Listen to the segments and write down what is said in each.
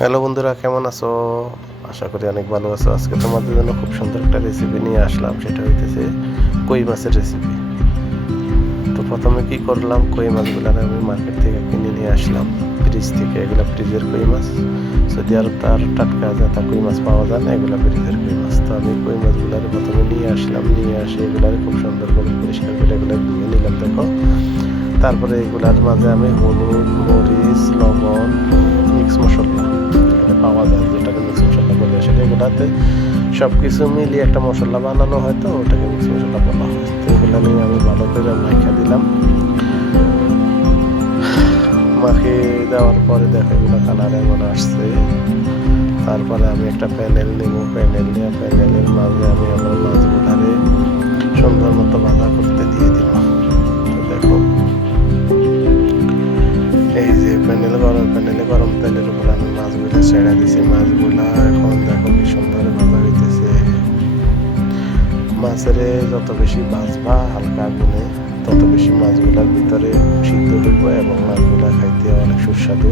Hello বন্ধুরা, কেমন আছো? আশা করি অনেক ভালো আছো। আজকে তোমাদের জন্য খুব সুন্দর একটা রেসিপি নিয়ে আসলাম, সেটা হইতেছে কই মাছের রেসিপি। তো প্রথমে কি করলাম, কই মাছগুলো আমি মার্কেট থেকে কিনে নিয়ে আসলাম, ফ্রিজ থেকে। এগুলো ফ্রিজের কই মাছ, সৌদি আরব তার টাটকা জাতা কই মাছ পাওয়া যায় না, এগুলো ফ্রিজের কই মাছ। তো আমি কই মাছগুলো প্রথমে নিয়ে আসলাম, নিয়ে আসে এগুলো খুব সুন্দর করে পরিষ্কার করে এগুলো ধুয়ে নিলাম। দেখো, তারপরে এগুলার মাঝে আমি হলুদ, মরিচ, লবণ, মিক্স মশলা পাওয়া যায়, যেটাকে মিক্স মশলা বলে, সেটা এগুলাতে সব কিছু মিলিয়ে একটা মশলা বানানো হয়, তো ওটাকে মিক্স মশলা বলা হয়। তো এগুলো নিয়ে আমি ভালো করে মাখিয়ে দিলাম। মাখিয়ে দেওয়ার পরে দেখো এগুলো কালার এমন আসছে। তারপরে আমি একটা প্যানেল নেব, প্যানেল নিয়ে প্যানেলের মাঝে আমি আমার মাছগুলারে সুন্দর মতো ভাজা করতে দিয়ে দিলাম। তো দেখো, এই যে প্যানেলে গরম তেলের উপর আমি মাছগুলো ছেড়ে দিছি। মাছগুলা এখন দেখো কি সুন্দর ভাজা হইতেছে। মাছের যত বেশি ভাজবা হালকা আগুনে, তত বেশি মাছগুলার ভিতরে সিদ্ধ হইব এবং মাছগুলা খাইতে অনেক সুস্বাদু,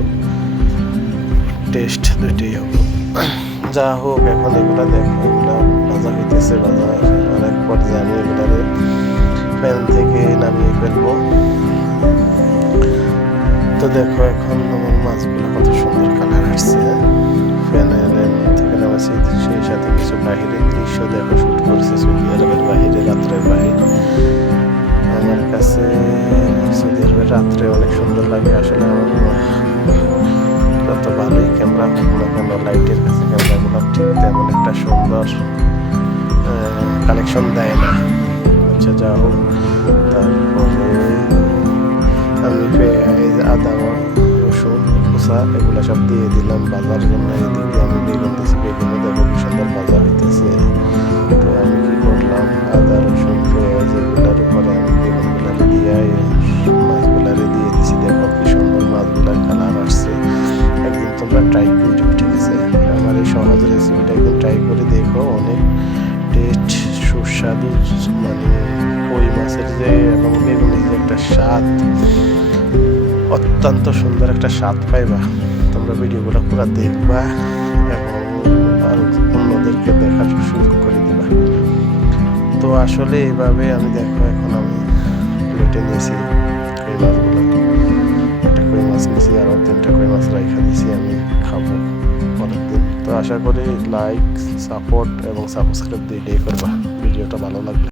টেস্ট দুইটাই হবে। যা হোক, এখন এগুলা দেখো, এগুলা ভাজা হইতেছে। ভাজা অনেক পর্যায়ে আমি এগুলারে প্যান থেকে নামিয়ে ফেলবো। তো দেখো, এখন আমার মাছগুলো কত সুন্দর কালার আসছে। প্যানেলের থেকে নামাচ্ছি, সেই সাথে কিছু বাহিরের দৃশ্য দেখো শুট করছে, সৌদি আরবের বাহিরে, রাত্রের বাহির। আমার কাছে সৌদি আরবের রাত্রে অনেক সুন্দর লাগে। আসলে আমার যত ভালোই ক্যামেরা হোক না কেন, লাইটের কাছে ক্যামেরাগুলো ঠিক তেমন একটা সুন্দর কালেকশন দেয় না। আচ্ছা, যা হোক, তারপরে আমি পেঁয়াজ, আদা, রসুন কুচা এগুলো সব দিয়ে দিলাম বাজার জন্য। এদিকে আমি বেগুন দিয়েছি, বেগুনও দেখো কি সুন্দর ভাজা হইতেছে। তো আমি কি করলাম, আদা, রসুন, পেঁয়াজ এগুলোর উপরে আমি বেগুনগুলারে দিয়ে মাছগুলারে দিয়ে দিছি। দেখো কি সুন্দর মাছগুলার কালার আসছে। একদিন তোমরা ট্রাই করো, ঠিক আছে? আমার এই সহজ রেসিপিটা একদিন ট্রাই করে দেখো, অনেক টেস্ট, সুস্বাদু, মানে কই মাছের যে এবং বেগুনের যে একটা স্বাদ, অত্যন্ত সুন্দর একটা স্বাদ পাইবা। তোমরা ভিডিওগুলো পুরো দেখবা এবং অন্যদেরকে দেখার সুযোগ করে দিবা। তো আসলে এইভাবে আমি দেখো, এখন আমি প্লেটে নিয়েছি কই মাছগুলো। একটা কই মাছ নিয়েছি, আরও 3টা কই মাছ রাইখা দিয়েছি, আমি খাবো পরের দিন। তো আশা করি লাইক, সাপোর্ট এবং সাবস্ক্রাইব দিয়ে করবা ভিডিওটা ভালো লাগবে।